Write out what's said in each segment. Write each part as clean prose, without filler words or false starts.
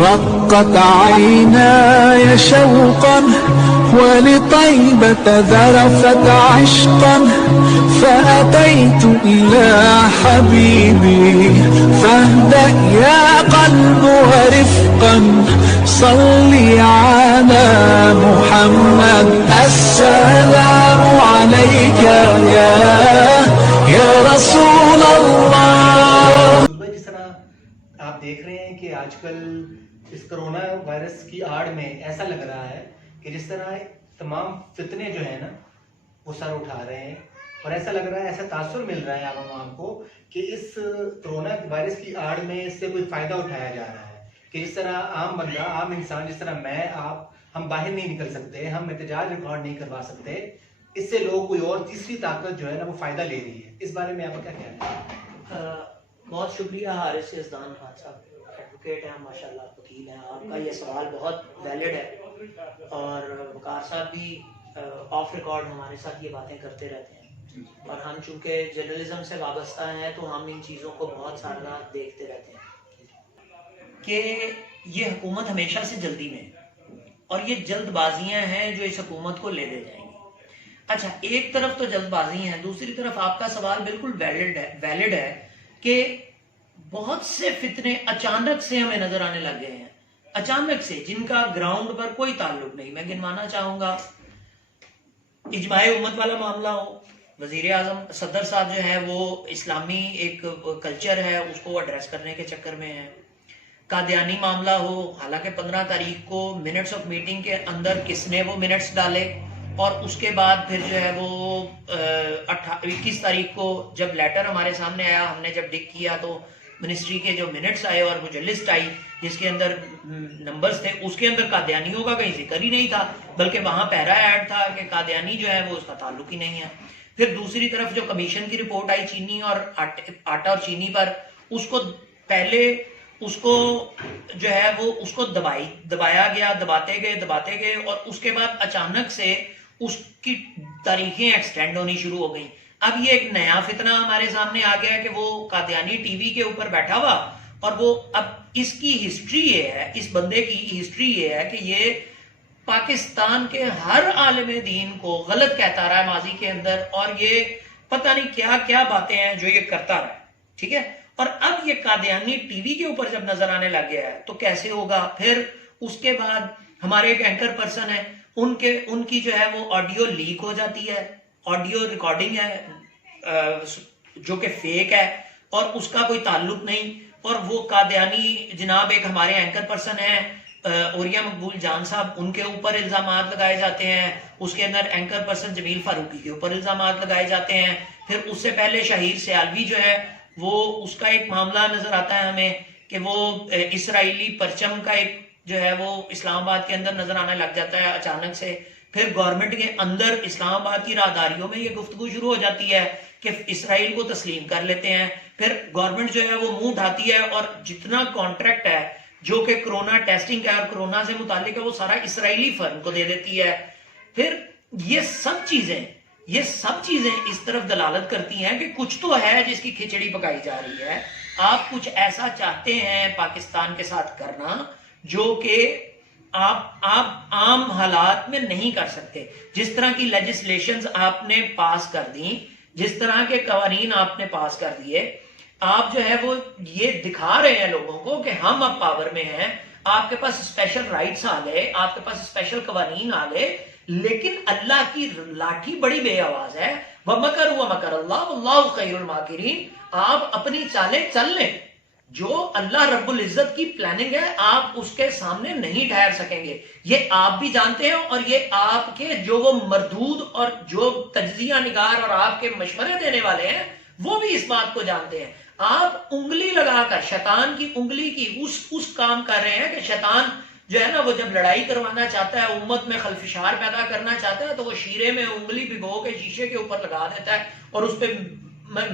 رقت عيناي شوقا ولطيبة ذرفت عشقا فأتيت إلى حبيبي فاهدأ يا قلب ورفقا صلي على محمد السلام عليك يا رسول الله. جس طرح آپ دیکھ رہے ہیں کہ آج کل اس کرونا وائرس کی آڑ میں ایسا لگ رہا ہے کہ جس طرح تمام فتنے جو ہیں نا وہ سر اٹھا رہے ہیں، اور ایسا لگ رہا ہے، ایسا تاثر مل رہا ہے عوام کو کہ اس کرونا وائرس کی آڑ میں اس سے کوئی فائدہ اٹھایا جا رہا ہے کہ جس طرح عام بندہ، عام انسان، جس طرح میں، آپ، ہم باہر نہیں نکل سکتے، ہم احتجاج ریکارڈ نہیں کروا سکتے، اس سے لوگ کوئی اور تیسری طاقت جو ہے نا وہ فائدہ لے رہی ہے. اس بارے میں آپ کا کیا کہنا ہے؟ بہت شکریہ حارث یزدان خان صاحب، ایڈوکیٹ ہیں ماشاءاللہ، وکیل ہیں. آپ کا یہ سوال بہت ویلڈ ہے، اور وقار صاحب بھی آف ریکارڈ ہمارے ساتھ یہ باتیں کرتے رہتے ہیں، اور ہم چونکہ جرنلزم سے وابستہ ہیں تو ہم ان چیزوں کو بہت سارا دیکھتے رہتے ہیں کہ یہ حکومت ہمیشہ سے جلدی میں ہے، اور یہ جلد بازیاں ہیں جو اس حکومت کو لے جائیں گی. اچھا، ایک طرف تو جلد بازی ہیں، دوسری طرف آپ کا سوال بالکل ویلڈ ہے کہ بہت سے فتنے اچانک سے ہمیں نظر آنے لگ گئے ہیں، اچانک سے، جن کا گراؤنڈ پر کوئی تعلق نہیں. میں گنوانا چاہوں گا، اجماع امت والا معاملہ ہو، وزیر اعظم صدر صاحب جو ہے وہ اسلامی ایک کلچر ہے اس کو ایڈریس کرنے کے چکر میں ہے. قادیانی معاملہ ہو، حالانکہ 15 تاریخ کو منٹس آف میٹنگ کے اندر کس نے وہ منٹس ڈالے، اور اس کے بعد پھر جو ہے وہ 21 تاریخ کو جب لیٹر ہمارے سامنے آیا، ہم نے جب ڈک کیا تو منسٹری کے جو منٹس آئے اور وہ جو لسٹ آئی جس کے اندر نمبرز تھے، اس کے اندر قادیانیوں کا کہیں ذکر ہی نہیں تھا، بلکہ وہاں پیرا ایڈ تھا کہ قادیانی جو ہے وہ اس کا تعلق ہی نہیں ہے. پھر دوسری طرف جو کمیشن کی رپورٹ آئی چینی اور آٹا اور چینی پر، اس کو پہلے اس کو جو ہے وہ اس کو دبایا گیا، دباتے گئے، اور اس کے بعد اچانک سے اس کی تاریخیں ایکسٹینڈ ہونی شروع ہو گئیں. اب یہ ایک نیا فتنہ ہمارے سامنے آ گیا کہ وہ قادیانی ٹی وی کے اوپر بیٹھا ہوا، اور وہ اب اس کی ہسٹری یہ ہے، اس بندے کی ہسٹری یہ ہے کہ یہ پاکستان کے ہر عالم دین کو غلط کہتا رہا ہے ماضی کے اندر، اور یہ پتہ نہیں کیا کیا باتیں ہیں جو یہ کرتا رہا ہے. ٹھیک ہے، اور اب یہ قادیانی ٹی وی کے اوپر جب نظر آنے لگ گیا ہے تو کیسے ہوگا؟ پھر اس کے بعد ہمارے ایک اینکر پرسن ہیں، ان کی جو ہے وہ آڈیو لیک ہو جاتی ہے، آڈیو ریکارڈنگ ہے جو کہ فیک ہے اور اس کا کوئی تعلق نہیں، اور وہ قادیانی جناب ایک ہمارے اینکر پرسن ہیں اوریا مقبول جان صاحب، ان کے اوپر الزامات لگائے جاتے ہیں. اس کے اندر اینکر پرسن جمیل فاروقی کے اوپر الزامات لگائے جاتے ہیں. پھر اس سے پہلے شہیر سیالوی جو ہے وہ اس کا ایک معاملہ نظر آتا ہے ہمیں کہ وہ اسرائیلی پرچم کا ایک جو ہے وہ اسلام آباد کے اندر نظر آنے لگ جاتا ہے اچانک سے. پھر گورنمنٹ کے اندر اسلام آباد کی راہداریوں میں یہ گفتگو شروع ہو جاتی ہے کہ اسرائیل کو تسلیم کر لیتے ہیں. پھر گورنمنٹ جو ہے وہ منہ اٹھاتی ہے اور جتنا کانٹریکٹ ہے جو کہ کرونا ٹیسٹنگ کا اور کرونا سے متعلق ہے وہ سارا اسرائیلی فرم کو دے دیتی ہے. پھر یہ سب چیزیں اس طرف دلالت کرتی ہیں کہ کچھ تو ہے جس کی کھچڑی پکائی جا رہی ہے. آپ کچھ ایسا چاہتے ہیں پاکستان کے ساتھ کرنا جو کہ آپ عام حالات میں نہیں کر سکتے. جس طرح کی لیجسلیشنز آپ نے پاس کر دیں، جس طرح کے قوانین آپ نے پاس کر دیے، آپ جو ہے وہ یہ دکھا رہے ہیں لوگوں کو کہ ہم اب پاور میں ہیں، آپ کے پاس اسپیشل رائٹس آ گئے، آپ کے پاس اسپیشل قوانین آ گئے، لیکن اللہ کی لاٹھی بڑی بے آواز ہے. وَمَكَرُوا وَمَكَرَ اللَّهُ وَاللَّهُ خَيْرُ الْمَاكِرِينَ. آپ اپنی چالیں چل لیں، جو اللہ رب العزت کی پلاننگ ہے آپ اس کے سامنے نہیں ٹھہر سکیں گے. یہ آپ بھی جانتے ہیں، اور یہ آپ کے جو وہ مردود اور جو تجزیہ نگار اور آپ کے مشورے دینے والے ہیں وہ بھی اس بات کو جانتے ہیں. آپ انگلی لگا کر شیطان کی انگلی کی اس کام کر رہے ہیں کہ شیطان جو ہے نا وہ جب لڑائی کروانا چاہتا ہے، امت میں خلفشار پیدا کرنا چاہتا ہے، تو وہ شیرے میں انگلی بھگو کے شیشے کے اوپر لگا دیتا ہے اور اس پہ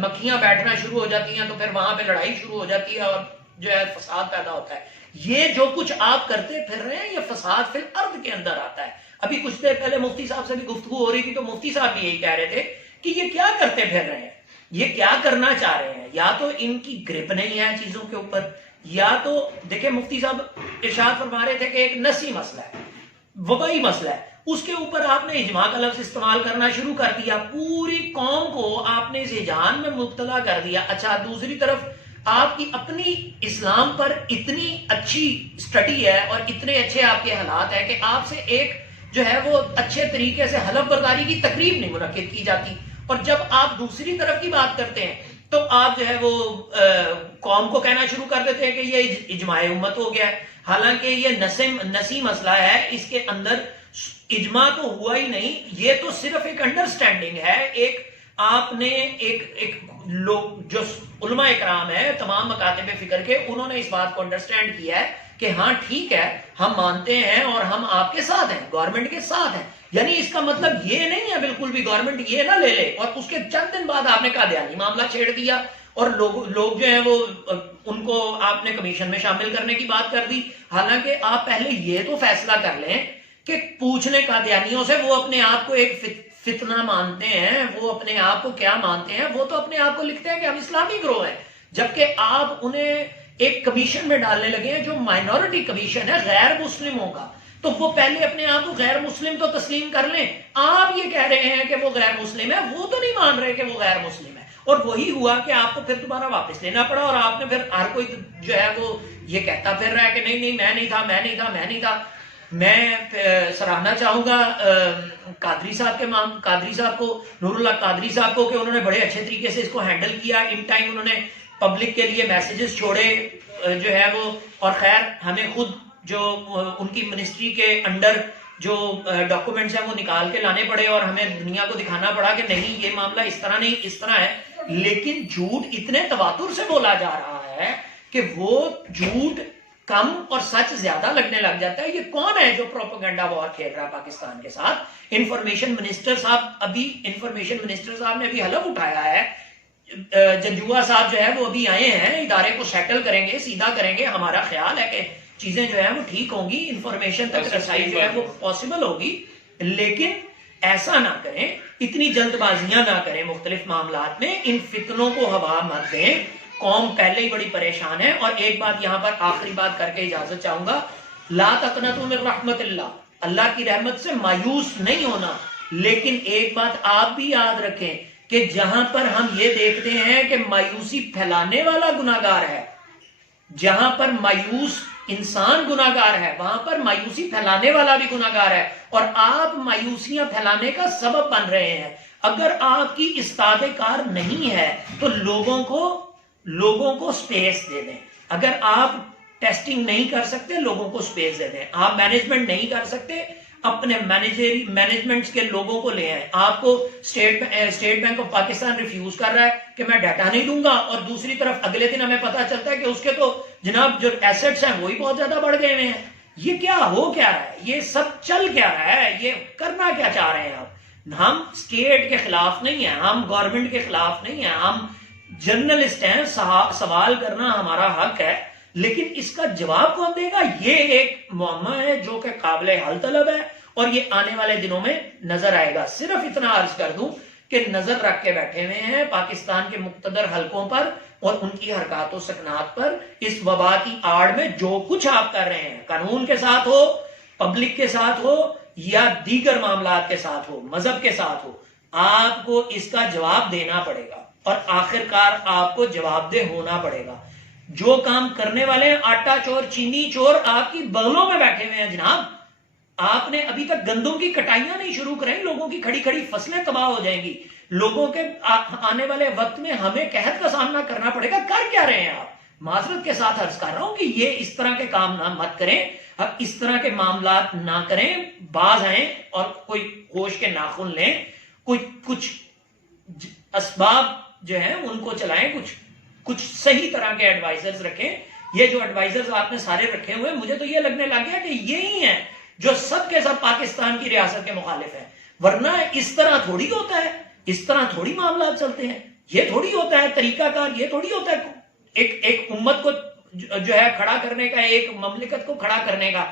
مکھیاں بیٹھنا شروع ہو جاتی ہیں، تو پھر وہاں پہ لڑائی شروع ہو جاتی ہے اور جو ہے فساد پیدا ہوتا ہے. یہ جو کچھ آپ کرتے پھر رہے ہیں یہ فساد فی الارض کے اندر آتا ہے. ابھی کچھ دیر پہلے مفتی صاحب سے بھی گفتگو ہو رہی تھی تو مفتی صاحب بھی یہی کہہ رہے تھے کہ یہ کیا کرتے پھر رہے ہیں، یہ کیا کرنا چاہ رہے ہیں. یا تو ان کی گرپ نہیں ہے چیزوں کے اوپر، یا تو دیکھیں مفتی صاحب ارشاد فرما رہے تھے کہ ایک نسی مسئلہ ہے، وبائی مسئلہ ہے، اس کے اوپر آپ نے اجماع کا لفظ استعمال کرنا شروع کر دیا، پوری قوم کو آپ نے اس اجحان میں مبتلا کر دیا۔ اچھا دوسری طرف آپ کی اپنی اسلام پر اتنی اچھی سٹڈی ہے اور اتنے اچھے آپ کے حالات ہیں کہ آپ سے ایک جو ہے وہ اچھے طریقے سے حلف برداری کی تقریب نہیں منعقد کی جاتی، اور جب آپ دوسری طرف کی بات کرتے ہیں تو آپ جو ہے وہ قوم کو کہنا شروع کر دیتے ہیں کہ یہ اجماع امت ہو گیا ہے، حالانکہ یہ نسی مسئلہ ہے، اس کے اندر اجماع تو ہوا ہی نہیں، یہ تو صرف ایک انڈرسٹینڈنگ ہے، ایک آپ نے ایک لوگ جو علماء اکرام ہے تمام مکاتب فکر کے، انہوں نے اس بات کو انڈرسٹینڈ کیا ہے کہ ہاں ٹھیک ہے ہم مانتے ہیں اور ہم آپ کے ساتھ ہیں، گورنمنٹ کے ساتھ ہیں، یعنی اس کا مطلب یہ نہیں ہے بالکل بھی گورنمنٹ یہ نہ لے لے، اور اس کے چند دن بعد آپ نے قادیانی معاملہ چھیڑ دیا اور لوگ جو ہیں وہ ان کو آپ نے کمیشن میں شامل کرنے کی بات کر دی، حالانکہ آپ پہلے یہ تو فیصلہ کر لیں کہ پوچھنے قادیانیوں سے وہ اپنے آپ کو ایک فتنہ مانتے ہیں، وہ اپنے آپ کو کیا مانتے ہیں، وہ تو اپنے آپ کو لکھتے ہیں کہ ہم اسلامی گروہ ہیں، جبکہ آپ انہیں ایک کمیشن میں ڈالنے لگے ہیں جو مائنورٹی کمیشن ہے غیر مسلموں کا، تو وہ پہلے اپنے آپ کو غیر مسلم تو تسلیم کر لیں۔ آپ یہ کہہ رہے ہیں کہ وہ غیر مسلم ہے، وہ تو نہیں مان رہے کہ وہ غیر مسلم ہے، اور وہی ہوا کہ آپ کو پھر دوبارہ واپس لینا پڑا، اور آپ نے پھر ہر کوئی جو ہے وہ یہ کہتا پھر رہا ہے کہ نہیں نہیں میں نہیں تھا میں نہیں تھا میں نہیں تھا۔ میں سراہنا چاہوں گا قادری صاحب کو، نور اللہ قادری صاحب کو، کہ انہوں نے بڑے اچھے طریقے سے اس کو ہینڈل کیا، ان ٹائم انہوں نے پبلک کے لیے میسیجز چھوڑے جو ہے وہ، اور خیر ہمیں خود جو ان کی منسٹری کے انڈر جو ڈاکومنٹس ہیں وہ نکال کے لانے پڑے، اور ہمیں دنیا کو دکھانا پڑا کہ نہیں یہ معاملہ اس طرح نہیں اس طرح ہے، لیکن جھوٹ اتنے تواتر سے بولا جا رہا ہے کہ وہ جھوٹ کم اور سچ زیادہ لگنے لگ جاتا ہے۔ یہ کون ہے جو پروپیگنڈا وار کھیل رہا ہے پاکستان کے ساتھ؟ انفارمیشن منسٹر صاحب نے ابھی حلف اٹھایا ہے، جنجوعہ صاحب جو ہے وہ ابھی آئے ہیں، ادارے کو سیٹل کریں گے، سیدھا کریں گے، ہمارا خیال ہے کہ چیزیں جو ہے وہ ٹھیک ہوں گی، انفارمیشن تک رسائی جو ہے وہ پاسبل ہوگی، لیکن ایسا نہ کریں، اتنی جلد بازیاں نہ کریں مختلف معاملات میں، ان فتنوں کو ہوا مت دیں، قوم پہلے ہی بڑی پریشان ہے۔ اور ایک بات یہاں پر آخری بات کر کے اجازت چاہوں گا، لا تقنطوا من رحمت اللہ کی رحمت سے مایوس نہیں ہونا، لیکن ایک بات آپ بھی یاد رکھیں کہ جہاں پر ہم یہ دیکھتے ہیں کہ مایوسی پھیلانے والا گناہگار ہے، جہاں پر مایوس انسان گناہگار ہے وہاں پر مایوسی پھیلانے والا بھی گناہگار ہے، اور آپ مایوسیاں پھیلانے کا سبب بن رہے ہیں۔ اگر آپ کی استاد کار نہیں ہے تو لوگوں کو سپیس دے دیں، اگر آپ ٹیسٹنگ نہیں کر سکتے لوگوں کو سپیس دے دیں، آپ مینجمنٹ نہیں کر سکتے اپنے مینجمنٹ کے لوگوں کو لے آئیں۔ آپ کو State Bank of Pakistan refuse کر رہا ہے کہ میں ڈیٹا نہیں دوں گا، اور دوسری طرف اگلے دن ہمیں پتا چلتا ہے کہ اس کے تو جناب جو ایسٹس ہیں وہی بہت زیادہ بڑھ گئے ہیں۔ یہ کیا ہو کیا رہا ہے؟ یہ سب چل کیا رہا ہے؟ یہ کرنا کیا چاہ رہے ہیں آپ؟ ہم اسٹیٹ کے خلاف نہیں ہیں، ہم گورنمنٹ کے خلاف نہیں ہیں، ہم جرنلسٹ ہیں، سوال کرنا ہمارا حق ہے، لیکن اس کا جواب کون دے گا؟ یہ ایک معمہ ہے جو کہ قابل حل طلب ہے، اور یہ آنے والے دنوں میں نظر آئے گا۔ صرف اتنا عرض کر دوں کہ نظر رکھ کے بیٹھے ہوئے ہیں پاکستان کے مقتدر حلقوں پر اور ان کی حرکات و سکنات پر، اس وبا کی آڑ میں جو کچھ آپ کر رہے ہیں، قانون کے ساتھ ہو، پبلک کے ساتھ ہو، یا دیگر معاملات کے ساتھ ہو، مذہب کے ساتھ ہو، آپ کو اس کا جواب دینا پڑے گا، اور آخرکار آپ کو جواب دہ ہونا پڑے گا۔ جو کام کرنے والے ہیں، آٹا چور چینی چور آپ کی بغلوں میں بیٹھے ہوئے ہیں جناب، آپ نے ابھی تک گندوں کی کٹائیاں نہیں شروع کریں، لوگوں کی کھڑی کھڑی فصلیں تباہ ہو جائیں گی، لوگوں کے آنے والے وقت میں ہمیں قحط کا سامنا کرنا پڑے گا۔ کر کیا رہے ہیں آپ؟ معذرت کے ساتھ عرض کر رہا ہوں کہ یہ اس طرح کے کام نہ مت کریں، اب اس طرح کے معاملات نہ کریں، باز آئیں اور کوئی ہوش کے ناخن لیں، کچھ اسباب جو ہیں ان کو چلائیں، کچھ صحیح طرح کے ایڈوائزرز رکھیں۔ یہ جو ایڈوائزرز آپ نے سارے رکھے ہوئے، مجھے تو یہ لگنے لگ گیا کہ یہی ہیں جو سب کے سب پاکستان کی ریاست کے مخالف ہیں، ورنہ اس طرح تھوڑی ہوتا ہے، اس طرح تھوڑی معاملات چلتے ہیں، یہ تھوڑی ہوتا ہے طریقہ کار، یہ تھوڑی ہوتا ہے ایک امت کو جو ہے کھڑا کرنے کا، ایک مملکت کو کھڑا کرنے کا۔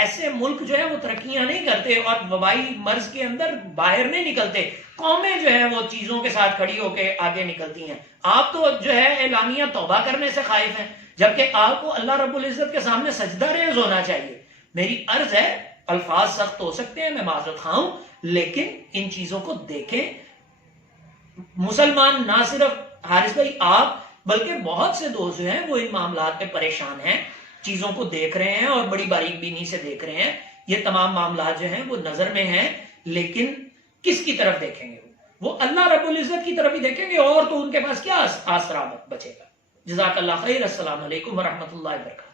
ایسے ملک جو ہے وہ ترقیاں نہیں کرتے اور وبائی مرض کے اندر باہر نہیں نکلتے، قومیں جو ہے وہ چیزوں کے ساتھ کھڑی ہو کے آگے نکلتی ہیں۔ آپ تو جو ہے اعلانیہ توبہ کرنے سے خائف ہیں، جبکہ آپ کو اللہ رب العزت کے سامنے سجدہ ریز ہونا چاہیے. میری عرض ہے، الفاظ سخت ہو سکتے ہیں، میں معذرت خواہ ہوں، لیکن ان چیزوں کو دیکھیں. مسلمان نہ صرف حارث بھائی آپ بلکہ بہت سے دوست جو ہیں وہ ان معاملات میں پریشان ہیں، چیزوں کو دیکھ رہے ہیں اور بڑی باریک بینی سے دیکھ رہے ہیں. یہ تمام معاملات جو ہیں وہ نظر میں ہیں، لیکن کس کی طرف دیکھیں گے؟ وہ اللہ رب العزت کی طرف ہی دیکھیں گے، اور تو ان کے پاس کیا آسرا بچے گا. جزاک اللہ خیر. السلام علیکم ورحمۃ اللہ وبرکاتہ.